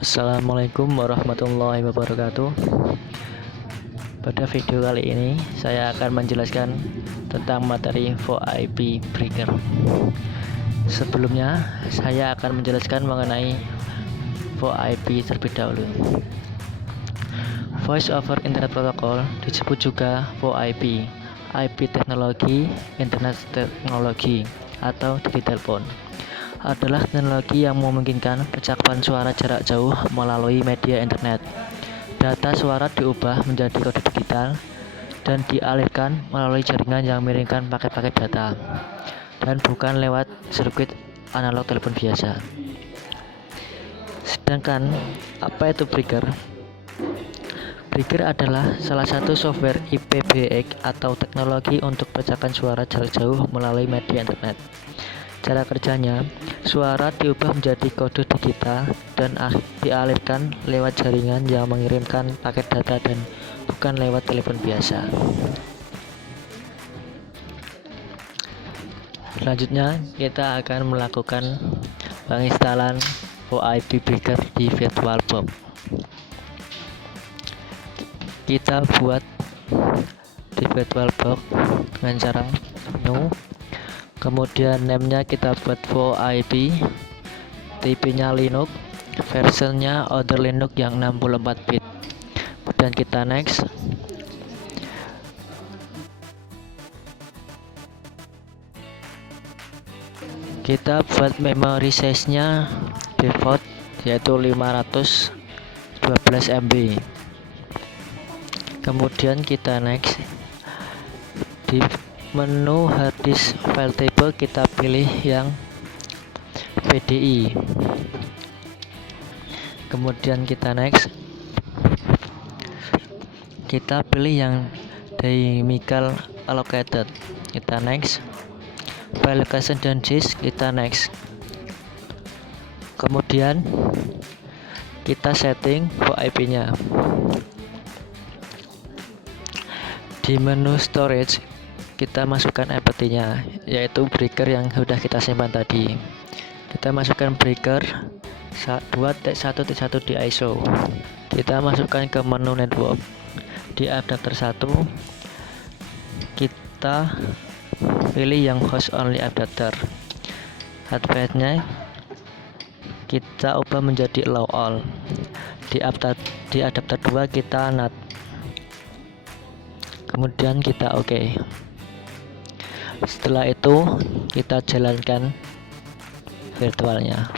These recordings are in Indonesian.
Assalamualaikum warahmatullahi wabarakatuh. Pada video kali ini saya akan menjelaskan tentang materi VoIP breaker. Sebelumnya saya akan menjelaskan mengenai VoIP terlebih dahulu. Voice over Internet Protocol disebut juga VoIP, IP teknologi, Internet teknologi, atau digital phone. Adalah teknologi yang memungkinkan percakapan suara jarak jauh melalui media internet. Data suara diubah menjadi kode digital dan dialirkan melalui jaringan yang mengirimkan paket-paket data, dan bukan lewat sirkuit analog telepon biasa. Sedangkan apa itu breaker? Breaker adalah salah satu software IPv6 atau teknologi untuk percakapan suara jarak jauh melalui media internet. Cara kerjanya, suara diubah menjadi kode digital dan dialirkan lewat jaringan yang mengirimkan paket data dan bukan lewat telepon biasa. Selanjutnya, kita akan melakukan penginstalan VoIP breaker di VirtualBox. Kita buat di VirtualBox dengan cara new. Kemudian name-nya kita buat VoIP, tipe-nya Linux, versionnya Outer Linux yang 64 bit. Kemudian kita next. Kita buat memory size-nya default yaitu 512 MB. Kemudian kita next. Di menu harddisk file table kita pilih yang PDI. Kemudian kita next. Kita pilih yang dynamical allocated. Kita next. File location dan disk kita next. Kemudian kita setting VoIP-nya. Di menu storage kita masukkan MPT-nya, yaitu breaker yang sudah kita simpan tadi. Kita masukkan breaker 2.1.1 di ISO. Kita masukkan ke menu network. Di adapter 1 kita pilih yang host only adapter. Adapternya kita ubah menjadi allow all. Di adapter 2 kita NAT. Kemudian kita OK. Setelah itu kita jalankan virtualnya.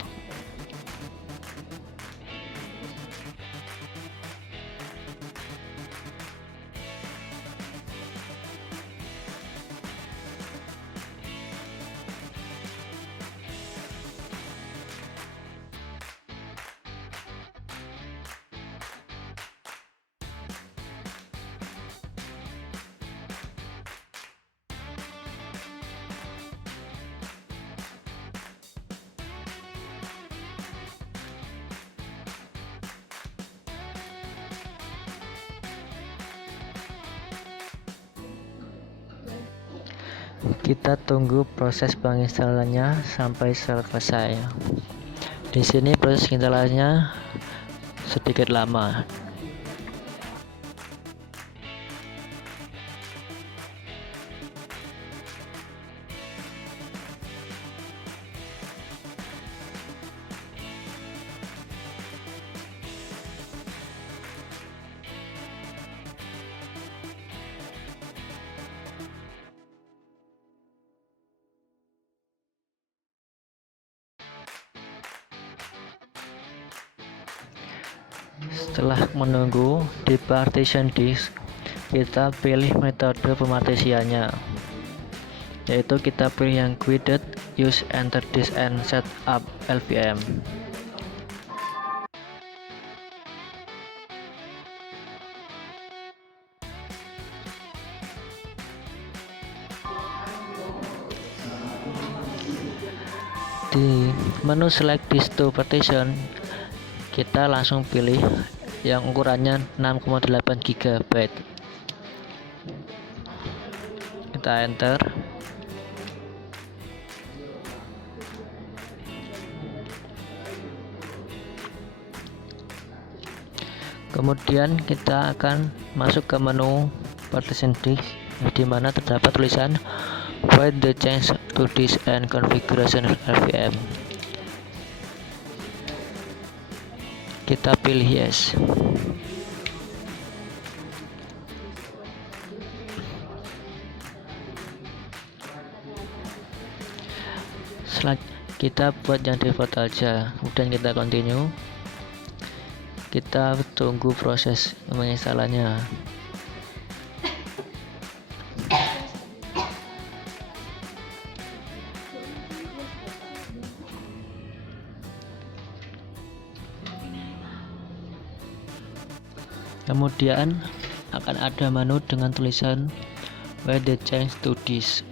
Kita tunggu proses penginstalannya sampai selesai. Di sini proses penginstalannya sedikit lama. Setelah menunggu di partition disk, kita pilih metode pemartisiannya, yaitu kita pilih yang guided use enter disk and set up LVM. Di menu select disk to partition kita langsung pilih yang ukurannya 6,8 GB. Kita enter. Kemudian kita akan masuk ke menu partition disk, di mana terdapat tulisan Write the change to disk and configuration RVM. Kita pilih yes. Kita buat yang default aja, kemudian kita continue. Kita tunggu proses menginstalannya. Kemudian akan ada menu dengan tulisan Write the change to disk,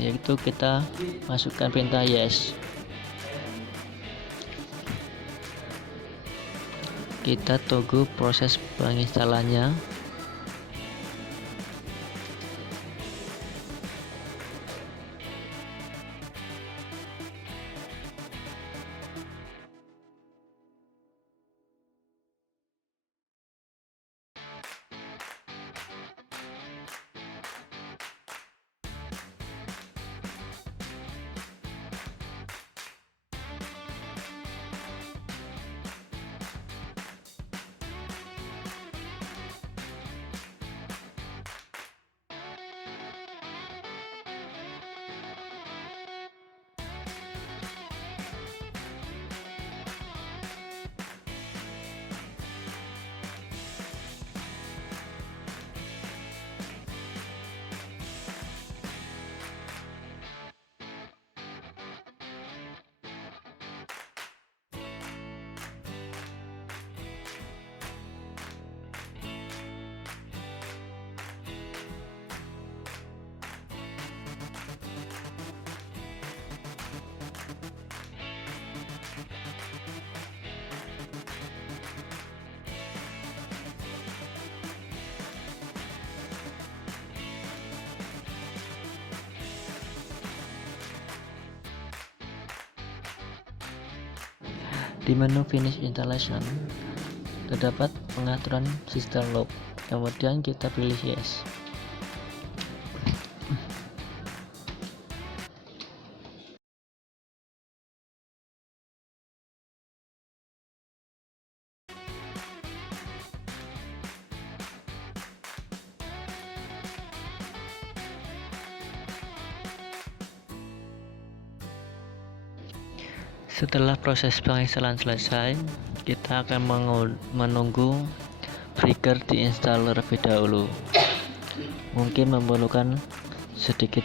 yaitu kita masukkan perintah yes. Kita tunggu proses penginstalannya. Di menu Finish Installation terdapat pengaturan system lock, kemudian kita pilih yes. Setelah proses penginstalan selesai, kita akan menunggu Breaker diinstal terlebih dahulu. Mungkin memerlukan sedikit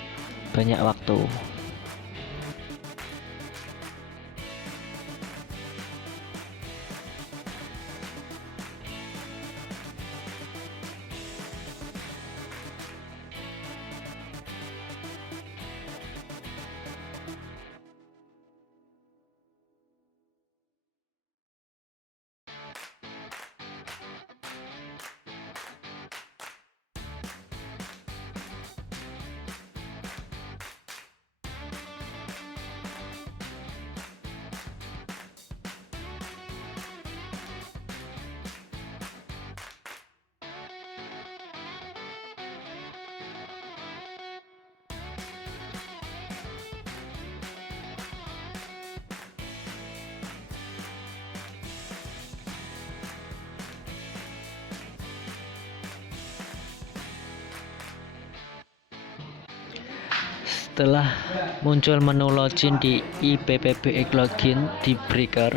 banyak waktu. Setelah muncul menu login di IPPBX login di Breaker,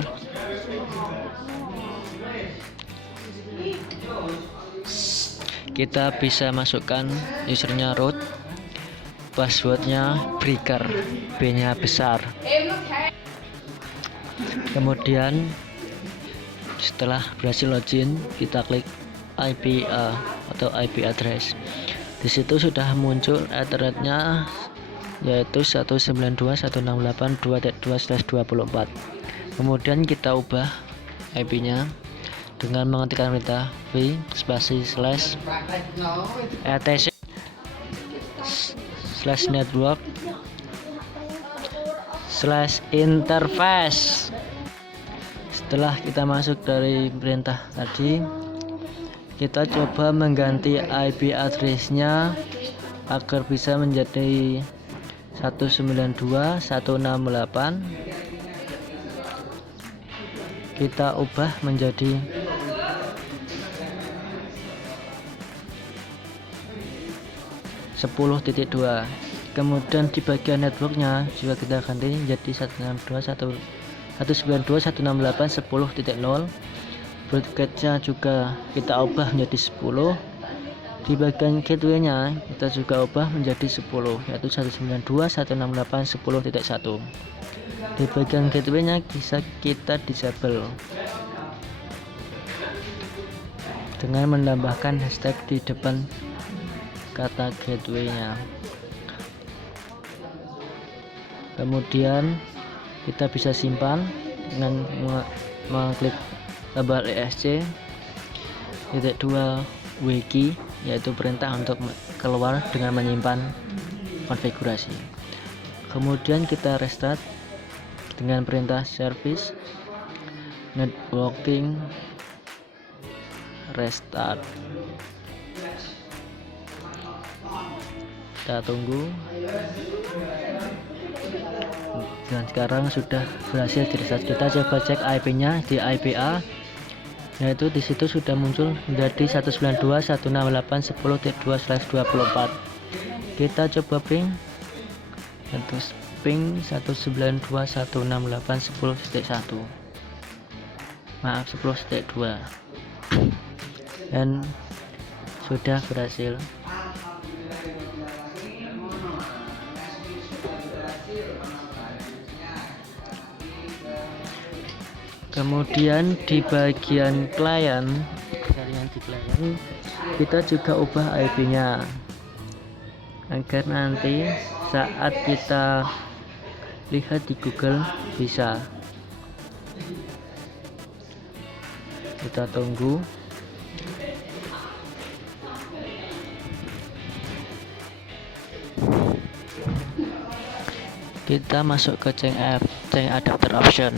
kita bisa masukkan usernya root, passwordnya Breaker, B-nya besar. Kemudian setelah berhasil login, kita klik IP atau IP address. Di situ sudah muncul ethernetnya, yaitu 192.168.2.2/24. Kemudian kita ubah IP-nya dengan mengetikkan perintah v spasi slash etc slash network slash interface. Setelah kita masuk dari perintah tadi, kita coba mengganti IP address-nya agar bisa menjadi 192.168. Kita ubah menjadi 10.2. Kemudian di bagian networknya juga kita ganti menjadi 192.168.10.0. broadcast-nya juga kita ubah menjadi 10. Di bagian gateway-nya kita juga ubah menjadi 10, yaitu 192.168.10.1. Di bagian gateway-nya bisa kita disable dengan menambahkan hashtag di depan kata gateway-nya. Kemudian kita bisa simpan dengan mengklik tombol ESC -2 wiki, yaitu perintah untuk keluar dengan menyimpan konfigurasi. Kemudian kita restart dengan perintah service networking restart. Kita tunggu. Dan sekarang sudah berhasil di restart. Kita coba cek IP-nya di IPA, yaitu di situ sudah muncul menjadi 192.168.10.2/24. Kita coba ping 192.168.10.1. Maaf, 10.2. Dan sudah berhasil. Kemudian di bagian klien kita juga ubah IP-nya agar nanti saat kita lihat di Google bisa. Kita tunggu. Kita masuk ke change adapter option.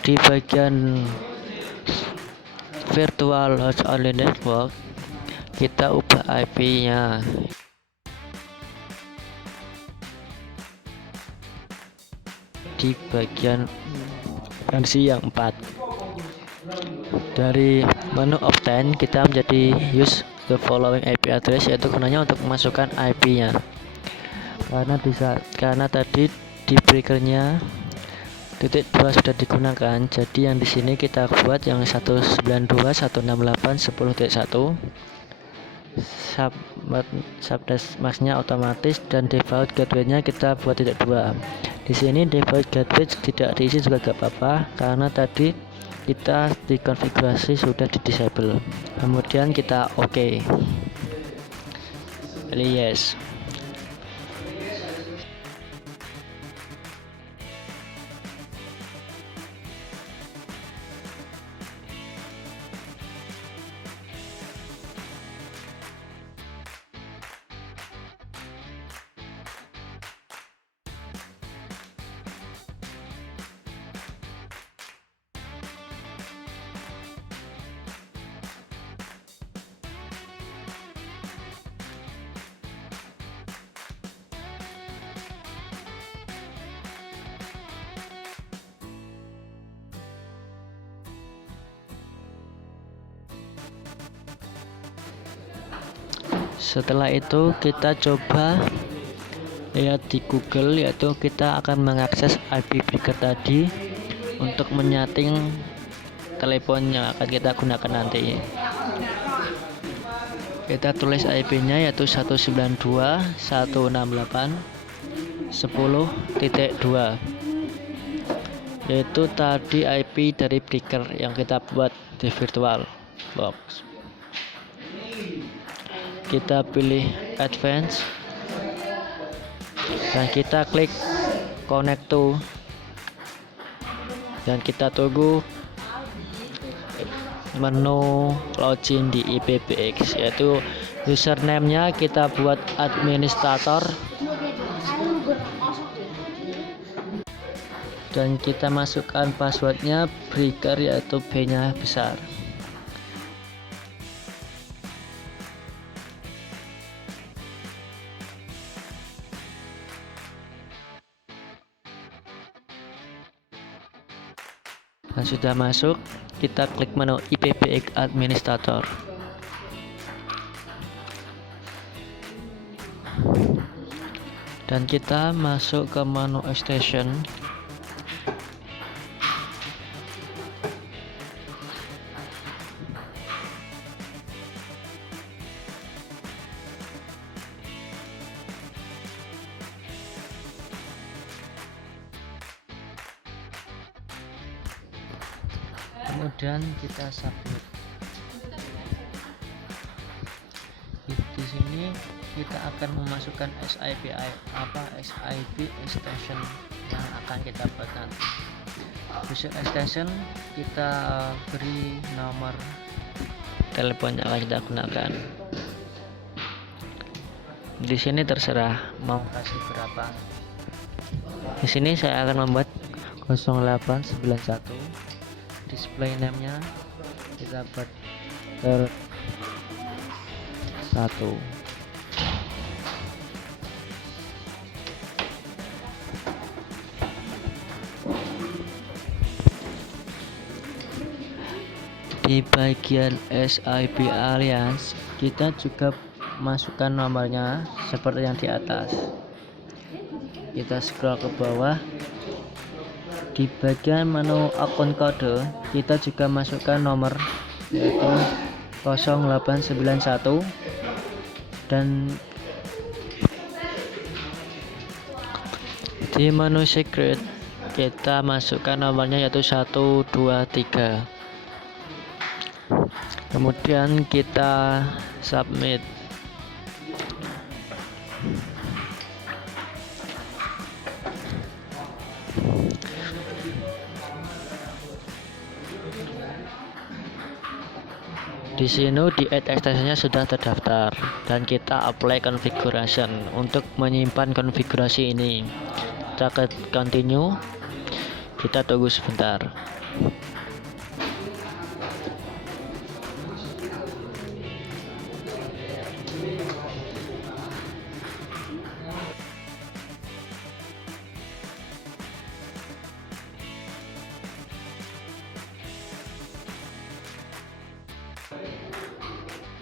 Di bagian virtual host only network kita ubah IP-nya di bagian versi yang 4. Dari menu obtain kita menjadi use the following IP address, yaitu gunanya untuk memasukkan IP-nya. Karena tadi di breaker-nya .2 sudah digunakan, jadi yang di sini kita buat yang 192.168.10.1. Subnet mask-nya otomatis dan default gateway-nya kita buat .2. Di sini default gateway tidak diisi juga gak apa-apa karena tadi kita dikonfigurasi sudah di disable. Kemudian kita OK. Pilih yes. Setelah itu kita coba lihat di Google, yaitu kita akan mengakses IP breaker tadi untuk menyeting telepon yang akan kita gunakan nanti. Kita tulis IP-nya yaitu 192.168.10.2, yaitu tadi IP dari breaker yang kita buat di virtual box. Kita pilih advance dan kita klik connect to, dan kita tunggu menu login di IPBX, yaitu username-nya kita buat administrator dan kita masukkan passwordnya breaker, yaitu B-nya besar. Dan sudah masuk, kita klik menu IPBX administrator. Dan kita masuk ke menu extension. Kemudian kita submit. Di sini kita akan memasukkan SIP extension yang akan kita buat nanti. Visual extension kita beri nomor telepon yang akan kita gunakan. Di sini terserah mau kasih berapa. Di sini saya akan membuat 0891. Display name-nya kita buat 1. Di bagian SIP Alliance kita juga masukkan nomornya seperti yang di atas. Kita scroll ke bawah. Di bagian menu akun kode kita juga masukkan nomor, yaitu 0891, dan di menu secret kita masukkan nomornya yaitu 123. Kemudian kita submit. Di sini di add extensionnya sudah terdaftar dan kita apply configuration untuk menyimpan konfigurasi ini. Kita ke continue, kita tunggu sebentar.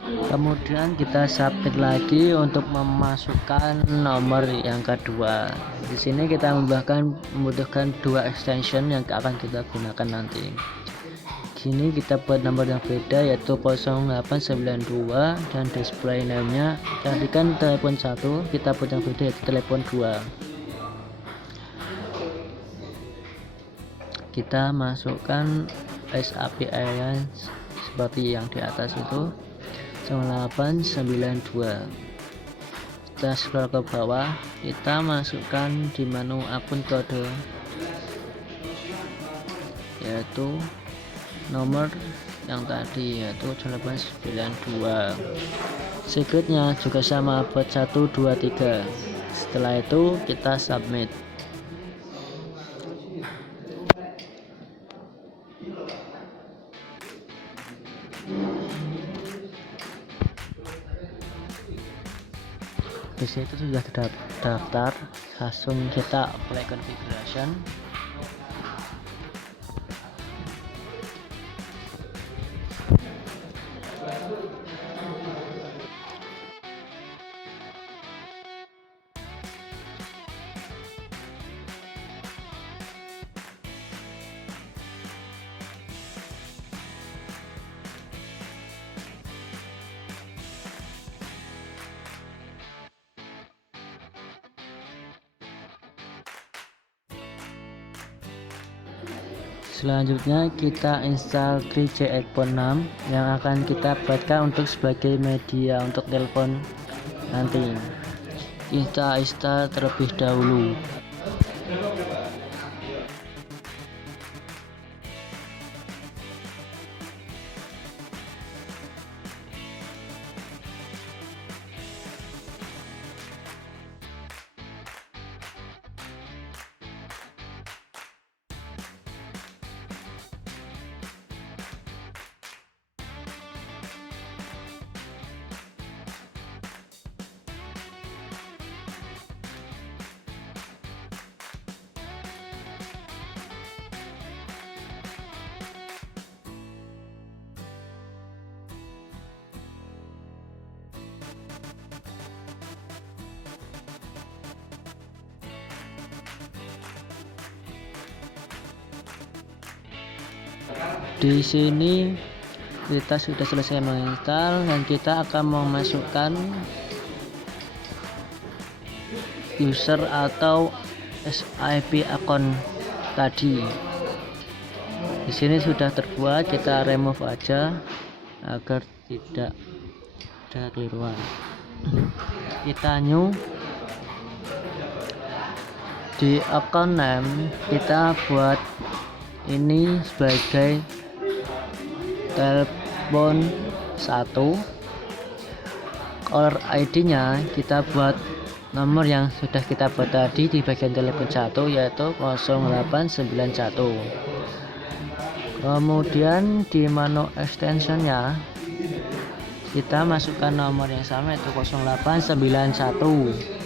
Kemudian kita submit lagi untuk memasukkan nomor yang kedua. Di sini kita membutuhkan 2 extension yang akan kita gunakan nanti. Sini kita buat nomor yang beda, yaitu 0892, dan display name-nya tadi kan telepon 1, kita buat yang beda yaitu telepon 2. Kita masukkan SIP Alliance seperti yang di atas itu, 0892. Kita scroll ke bawah, kita masukkan di menu akun kode, yaitu nomor yang tadi, yaitu 0892. Secretnya juga sama, buat 123. Setelah itu kita submit. Di situ sudah terdaftar, langsung kita apply configuration. Selanjutnya kita install 3G Phone 6 yang akan kita buatkan untuk sebagai media untuk telepon nanti. Kita install terlebih dahulu. Di sini kita sudah selesai menginstal dan kita akan memasukkan user atau SIP akun tadi. Di sini sudah terbuat, kita remove aja agar tidak ada keliruan. Kita new di account name, kita buat ini sebagai telepon 1. Caller ID nya kita buat nomor yang sudah kita buat tadi di bagian telepon 1, yaitu 0891. Kemudian di menu extensionnya kita masukkan nomor yang sama, yaitu 0891.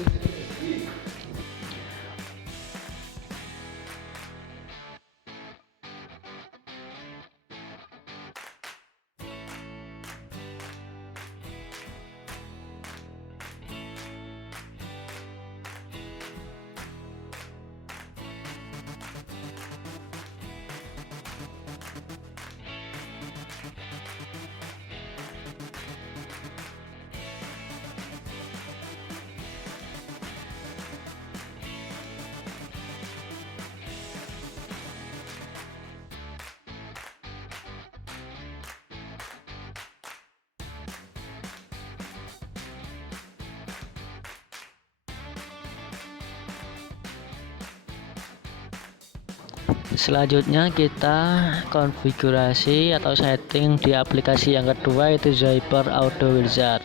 Selanjutnya kita konfigurasi atau setting di aplikasi yang kedua, yaitu Zyper Auto Wizard.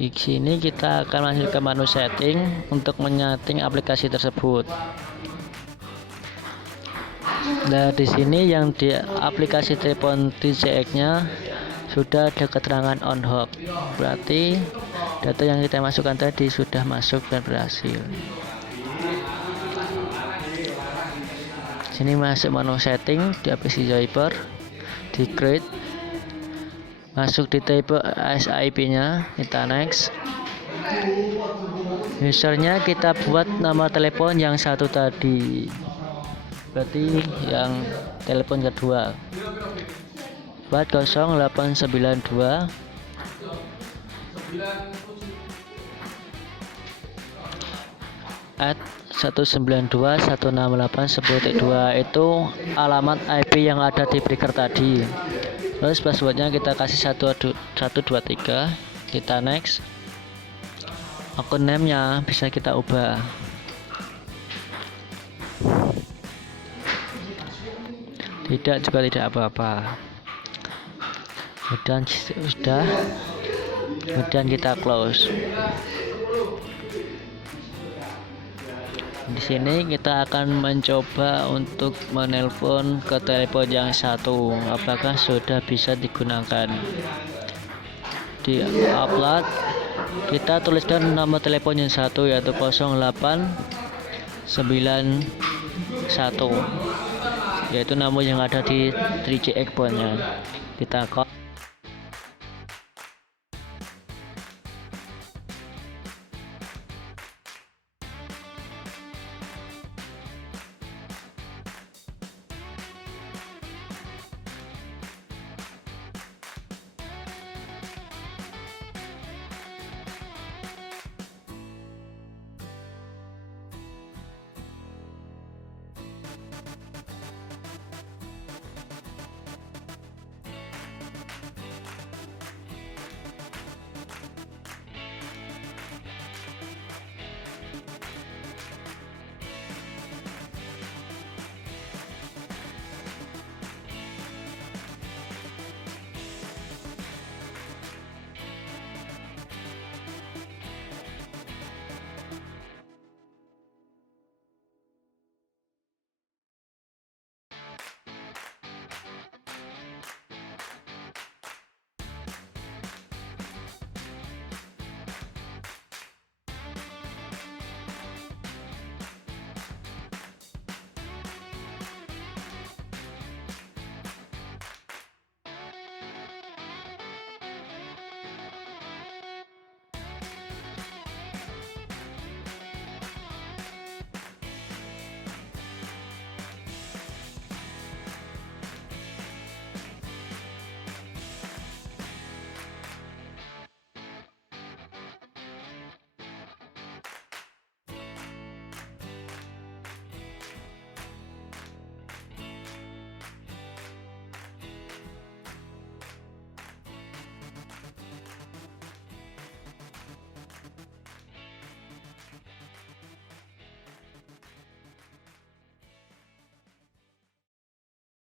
Di sini kita akan masuk ke menu setting untuk menyeting aplikasi tersebut. Nah, di sini yang di aplikasi telepon DJX-nya sudah ada keterangan on hold, berarti data yang kita masukkan tadi sudah masuk dan berhasil. Sini masuk menu setting di aplikasi Zyper, di create, masuk di type SIP nya, kita next. Usernya kita buat nama telepon yang satu tadi, berarti yang telepon kedua, buat 0892 @192.168.10.2, itu alamat IP yang ada di breaker tadi. Terus passwordnya kita kasih 123, kita next. Akun name nya bisa kita ubah. Tidak, juga tidak apa-apa. Kemudian sudah, kemudian kita close. Di sini kita akan mencoba untuk menelpon ke telepon yang satu, apakah sudah bisa digunakan. Di upload kita tuliskan nomor telepon yang satu, yaitu 0891, yaitu nomor yang ada di 3G X-nya. Kita copy.